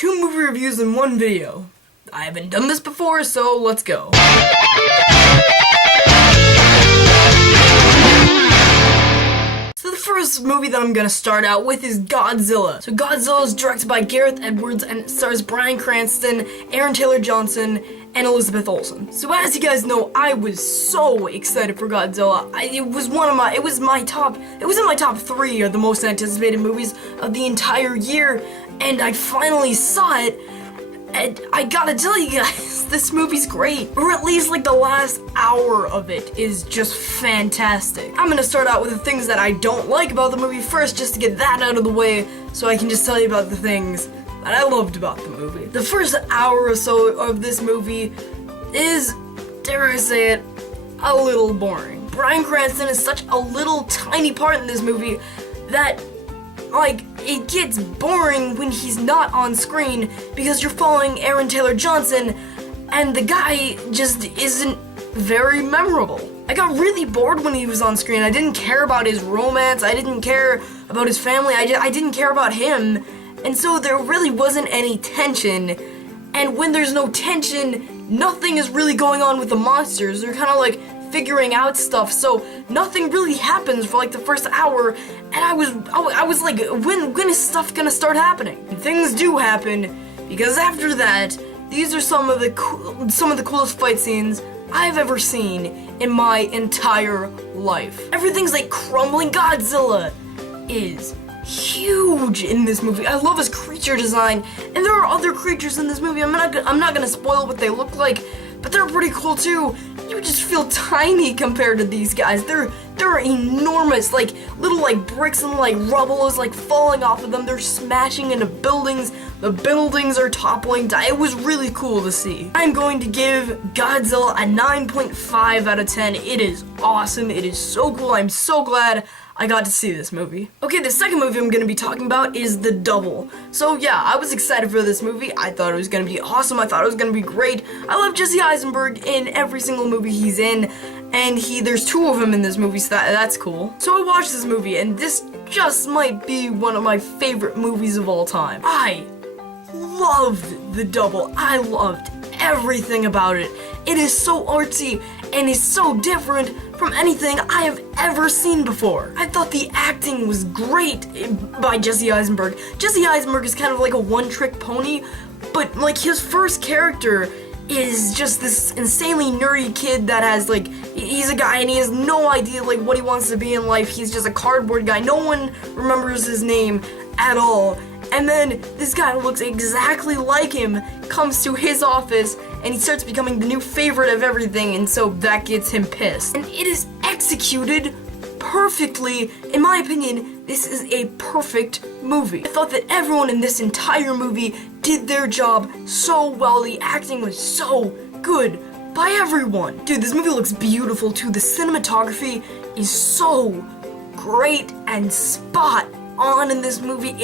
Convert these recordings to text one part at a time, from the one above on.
2 movie reviews in one video. I haven't done this before, so let's go. So the first movie that I'm gonna start out with is Godzilla. So Godzilla is directed by Gareth Edwards and it stars Bryan Cranston, Aaron Taylor Johnson, and Elizabeth Olsen. So as you guys know, I was so excited for Godzilla. It was in my top 3 of the most anticipated movies of the entire year, and I finally saw it. And I gotta tell you guys, this movie's great. Or at least like the last hour of it is just fantastic. I'm gonna start out with the things that I don't like about the movie first, just to get that out of the way, so I can just tell you about the things that I loved about the movie. The first hour or so of this movie is, dare I say it, a little boring. Bryan Cranston is such a little tiny part in this movie that, like, it gets boring when he's not on screen because you're following Aaron Taylor Johnson and the guy just isn't very memorable. I got really bored when he was on screen. I didn't care about his romance, I didn't care about his family, I didn't care about him, and so there really wasn't any tension. And when there's no tension, nothing is really going on with the monsters. They're kind of like figuring out stuff, so nothing really happens for like the first hour, and I was like, when is stuff gonna start happening? And things do happen, because after that, these are some of the coolest fight scenes I've ever seen in my entire life. Everything's like crumbling. Godzilla is huge in this movie. I love his creature design, and there are other creatures in this movie. I'm not gonna spoil what they look like, but they're pretty cool too. You just feel tiny compared to these guys. They're enormous, like little like bricks and like rubble is like falling off of them. They're smashing into buildings. The buildings are toppling down. It was really cool to see. I'm going to give Godzilla a 9.5 out of 10. It is awesome. It is so cool. I'm so glad I got to see this movie. Okay, the second movie I'm gonna be talking about is The Double. So yeah, I was excited for this movie. I thought it was gonna be awesome. I thought it was gonna be great. I love Jesse Eisenberg in every single movie he's in, and there's 2 of them in this movie, so that's cool. So I watched this movie, and this just might be one of my favorite movies of all time. I loved The Double. I loved everything about it. It is so artsy, and it's so different from anything I have ever seen before. I thought the acting was great by Jesse Eisenberg. Jesse Eisenberg is kind of like a one-trick pony, but like his first character is just this insanely nerdy kid that has like, he's a guy and he has no idea like what he wants to be in life. He's just a cardboard guy. No one remembers his name at all. And then this guy who looks exactly like him comes to his office and he starts becoming the new favorite of everything, and so that gets him pissed. And it is executed perfectly. In my opinion, this is a perfect movie. I thought that everyone in this entire movie did their job so well. The acting was so good by everyone. Dude, this movie looks beautiful too. The cinematography is so great and spot on in this movie.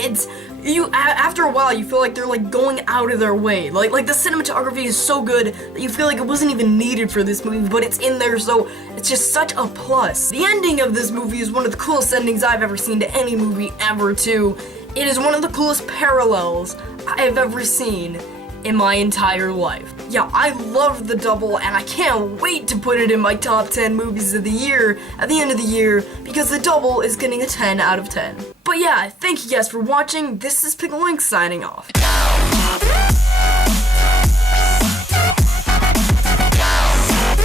After a while, you feel like they're like going out of their way. Like the cinematography is so good that you feel like it wasn't even needed for this movie, but it's in there, so it's just such a plus. The ending of this movie is one of the coolest endings I've ever seen to any movie ever too. It is one of the coolest parallels I've ever seen in my entire life. Yeah, I love The Double, and I can't wait to put it in my top 10 movies of the year at the end of the year, because The Double is getting a 10 out of 10. But yeah, thank you guys for watching. This is Pickle Link signing off.